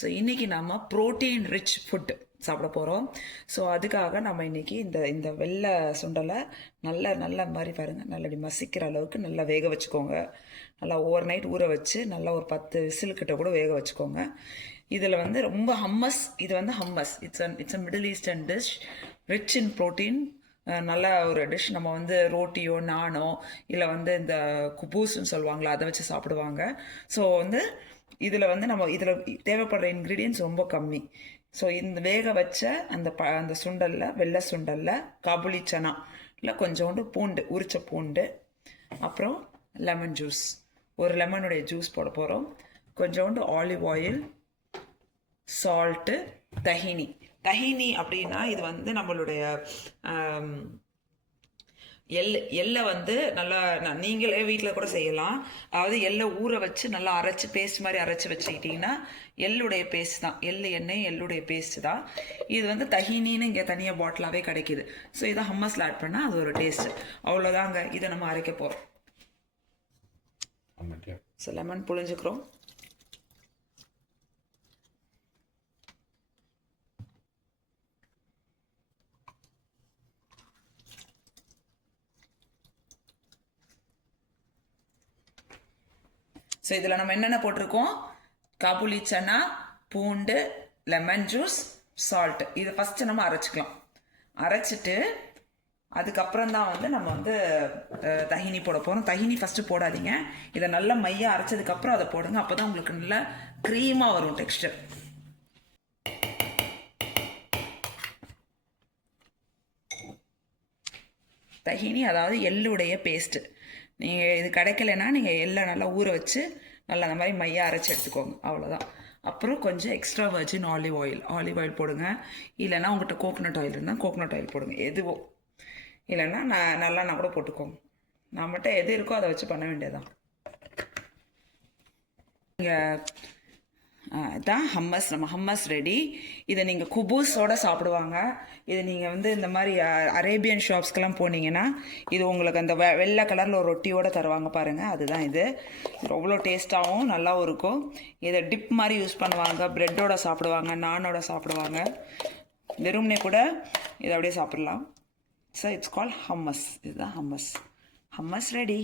So இன்றைக்கி நம்ம protein rich food சாப்பிட போகிறோம். ஸோ அதுக்காக நம்ம இன்றைக்கி இந்த வெள்ளை சுண்டலை நல்ல மாதிரி பாருங்கள், நல்லா இப்படி மசிக்கிற அளவுக்கு நல்லா வேக வச்சுக்கோங்க. நல்லா ஓவர் நைட் ஊற வச்சு நல்லா ஒரு 10 விசிலுக்கிட்ட கூட வேக வச்சுக்கோங்க. இதில் வந்து ரொம்ப ஹம்மஸ், இது வந்து hummus it's a middle eastern dish rich in protein. நல்ல ஒரு டிஷ். நம்ம வந்து ரோட்டியோ நானோ இல்லை வந்து இந்த குபூஸ்ன்னு சொல்லுவாங்களா அதை வச்சு சாப்பிடுவாங்க. ஸோ வந்து இதில் வந்து நம்ம இதில் தேவைப்படுற இன்க்ரீடியன்ஸ் ரொம்ப கம்மி. ஸோ இந்த வேக வச்ச அந்த சுண்டலில், வெள்ளை சுண்டலில் காபுலி சனா இல்லை கொஞ்சோண்டு பூண்டு, உரிச்ச பூண்டு, அப்புறம் லெமன் ஜூஸ், ஒரு லெமனுடைய ஜூஸ் போட போகிறோம். கொஞ்சோண்டு ஆலிவ் ஆயில், சால்ட்டு, தஹினி அப்படின்னா இது வந்து நம்மளுடைய எள்ளை வந்து நல்லா நீங்களே வீட்டில் கூட செய்யலாம். அதாவது எள்ளை ஊற வச்சு நல்லா அரைச்சி பேஸ்ட் மாதிரி அரைச்சி வச்சுக்கிட்டிங்கன்னா எள்ளுடைய பேஸ்ட் தான், எண்ணெய் எள்ளுடைய பேஸ்ட் தான். இது வந்து தஹினின்னு இங்கே தனியாக பாட்டிலாகவே கிடைக்கிது. ஸோ இதை ஹம்மஸில் ஆட் பண்ணால் அது ஒரு டேஸ்ட்டு. அவ்வளோதாங்க. இதை நம்ம அரைக்க போகிறோம். So lemon புழிஞ்சுக்கிறோம். ஸோ இதில் நம்ம என்னென்ன போட்டிருக்கோம்? காபுலி சனா, பூண்டு, லெமன் ஜூஸ், சால்ட். இதை ஃபஸ்ட்டு நம்ம அரைச்சிக்கலாம். அரைச்சிட்டு அதுக்கப்புறம் தான் வந்து நம்ம வந்து தஹினி போட போகிறோம். தஹினி ஃபஸ்ட்டு போடாதீங்க. இதை நல்லா மையாக அரைச்சதுக்கப்புறம் அதை போடுங்க. அப்போ தான் உங்களுக்கு நல்லா க்ரீமாக வரும் டெக்ஸ்டர். தஹினி அதாவது எள்ளுடைய பேஸ்ட்டு. நீங்கள் இது கிடைக்கலன்னா நீங்கள் எள்ளை நல்லா ஊற வச்சு நல்லா அந்த மாதிரி மையாக அரைச்சி எடுத்துக்கோங்க. அவ்வளோதான். அப்புறம் கொஞ்சம் எக்ஸ்ட்ரா வர்ஜின் ஆலிவ் ஆயில் போடுங்க. இல்லைன்னா உங்கள்கிட்ட கோகோனட் ஆயில் இருந்தால் கோகோனட் ஆயில் போடுங்க. எதுவோ இல்லைன்னா நல்லெண்ணெய் கூட போட்டுக்கோங்க. நம்மகிட்ட எது இருக்கோ அதை வச்சு பண்ண வேண்டியதான். நீங்கள் இதான் ஹம்மஸ். நம்ம ஹம்மஸ் ரெடி. இதை நீங்கள் குபூஸோடு சாப்பிடுவாங்க. இது நீங்கள் வந்து இந்த மாதிரி அரேபியன் ஷாப்ஸ்க்கெல்லாம் போனீங்கன்னா இது உங்களுக்கு அந்த வெள்ளை கலரில் ஒரு ரொட்டியோடு தருவாங்க பாருங்கள், அதுதான் இது. அவ்வளோ டேஸ்ட்டாகவும் நல்லாவும் இருக்கும். இதை டிப் மாதிரி யூஸ் பண்ணுவாங்க, ப்ரெட்டோட சாப்பிடுவாங்க, நானோட சாப்பிடுவாங்க, வெறும்னே கூட இதை அப்படியே சாப்பிட்லாம். So it's call hummus. இதுதான் ஹம்மஸ் ரெடி.